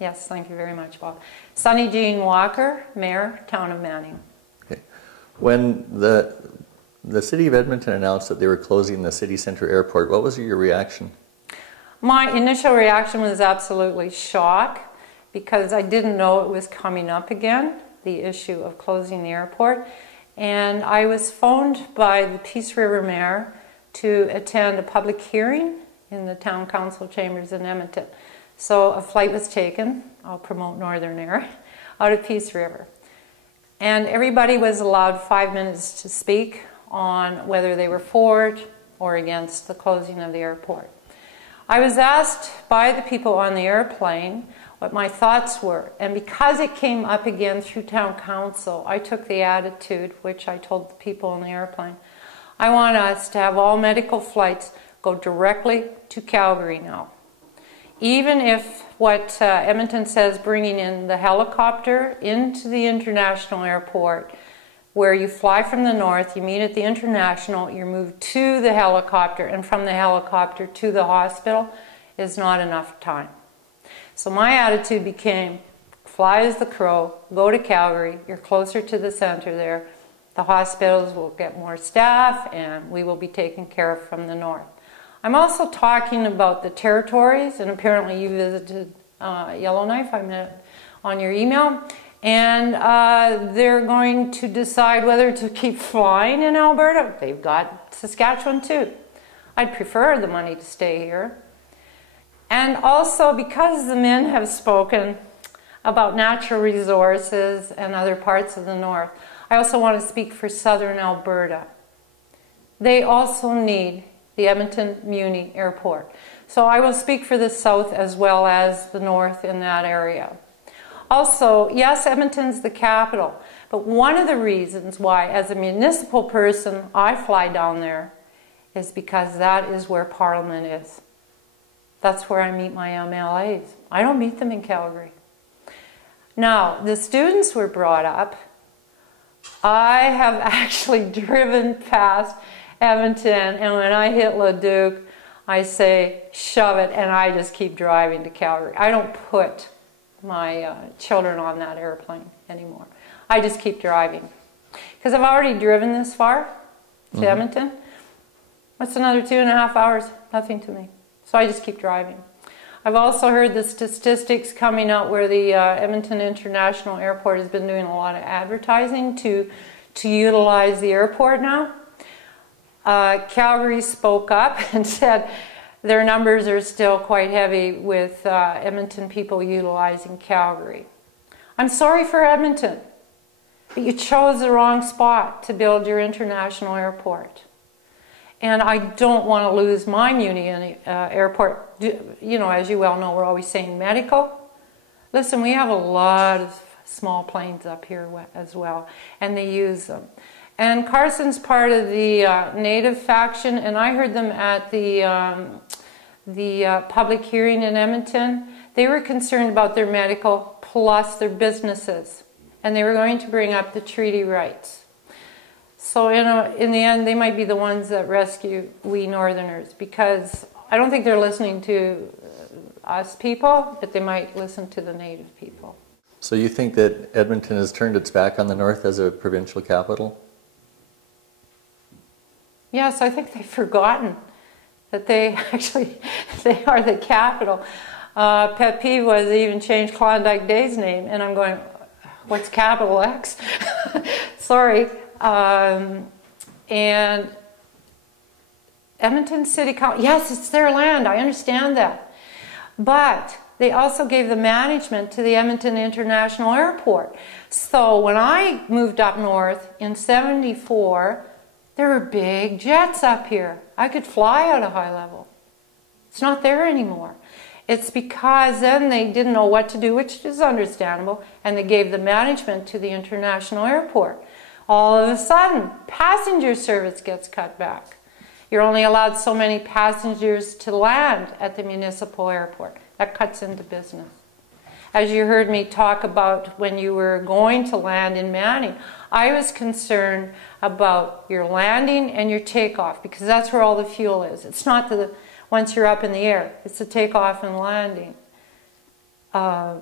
Yes, thank you very much, Bob. Sunni-Jeanne Walker, Mayor, Town of Manning. Okay. When the City of Edmonton announced that they were closing the city centre airport, what was your reaction? My initial reaction was absolutely shock, because I didn't know it was coming up again, the issue of closing the airport. And I was phoned by the Peace River Mayor to attend a public hearing in the Town Council chambers in Edmonton. So a flight was taken, I'll promote Northern Air, out of Peace River. And everybody was allowed 5 minutes to speak on whether they were for or against the closing of the airport. I was asked by the people on the airplane what my thoughts were, and because it came up again through Town Council, I took the attitude, which I told the people on the airplane, I want us to have all medical flights go directly to Calgary now. Even if what Edmonton says, bringing in the helicopter into the international airport, where you fly from the north, you meet at the international, you're moved to the helicopter, and from the helicopter to the hospital, is not enough time. So my attitude became, fly as the crow, go to Calgary, you're closer to the center there, the hospitals will get more staff, and we will be taken care of from the north. I'm also talking about the territories, and apparently you visited Yellowknife, I met on your email, and they're going to decide whether to keep flying in Alberta. They've got Saskatchewan too. I'd prefer the money to stay here. And also, because the men have spoken about natural resources and other parts of the north, I also want to speak for southern Alberta. They also need the Edmonton Muni Airport. So I will speak for the south as well as the north in that area. Also, yes, Edmonton's the capital, but one of the reasons why, as a municipal person, I fly down there is because that is where Parliament is. That's where I meet my MLAs. I don't meet them in Calgary. Now, the students were brought up. I have actually driven past Edmonton, and when I hit Leduc, I say, shove it, and I just keep driving to Calgary. I don't put my children on that airplane anymore. I just keep driving. Because I've already driven this far to Edmonton. What's another 2.5 hours? Nothing to me. So I just keep driving. I've also heard the statistics coming out where the Edmonton International Airport has been doing a lot of advertising to utilize the airport now. Calgary spoke up and said their numbers are still quite heavy with Edmonton people utilizing Calgary. I'm sorry for Edmonton, but you chose the wrong spot to build your international airport. And I don't want to lose my Muni airport. You know, as you well know, we're always saying medical. Listen, we have a lot of small planes up here as well, and they use them. And Carson's part of the Native faction, and I heard them at the public hearing in Edmonton. They were concerned about their medical plus their businesses, and they were going to bring up the treaty rights. So in the end, they might be the ones that rescue we Northerners, because I don't think they're listening to us people, but they might listen to the Native people. So you think that Edmonton has turned its back on the north as a provincial capital? Yes, I think they've forgotten that they are the capital. Pet peeve was they even changed Klondike Day's name, and I'm going, what's capital X? Sorry. And Edmonton City Council, yes, it's their land, I understand that. But they also gave the management to the Edmonton International Airport. So when I moved up north in '74, there were big jets up here. I could fly at a high level. It's not there anymore. It's because then they didn't know what to do, which is understandable, and they gave the management to the international airport. All of a sudden, passenger service gets cut back. You're only allowed so many passengers to land at the municipal airport. That cuts into business. As you heard me talk about when you were going to land in Manning, I was concerned about your landing and your takeoff, because that's where all the fuel is. It's not once you're up in the air, it's the takeoff and landing. Why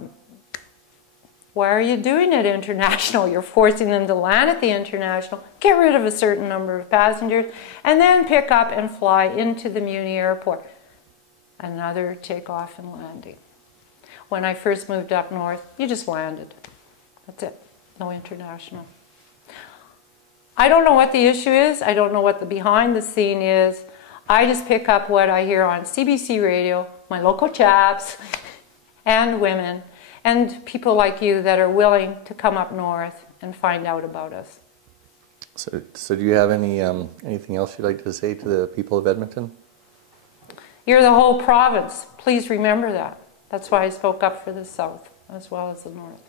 are you doing it international? You're forcing them to land at the international, get rid of a certain number of passengers, and then pick up and fly into the Muni airport. Another takeoff and landing. When I first moved up north, you just landed. That's it. No international. I don't know what the issue is. I don't know what the behind the scene is. I just pick up what I hear on CBC radio, my local chaps, and women, and people like you that are willing to come up north and find out about us. So do you have anything else you'd like to say to the people of Edmonton? You're the whole province. Please remember that. That's why I spoke up for the South as well as the North.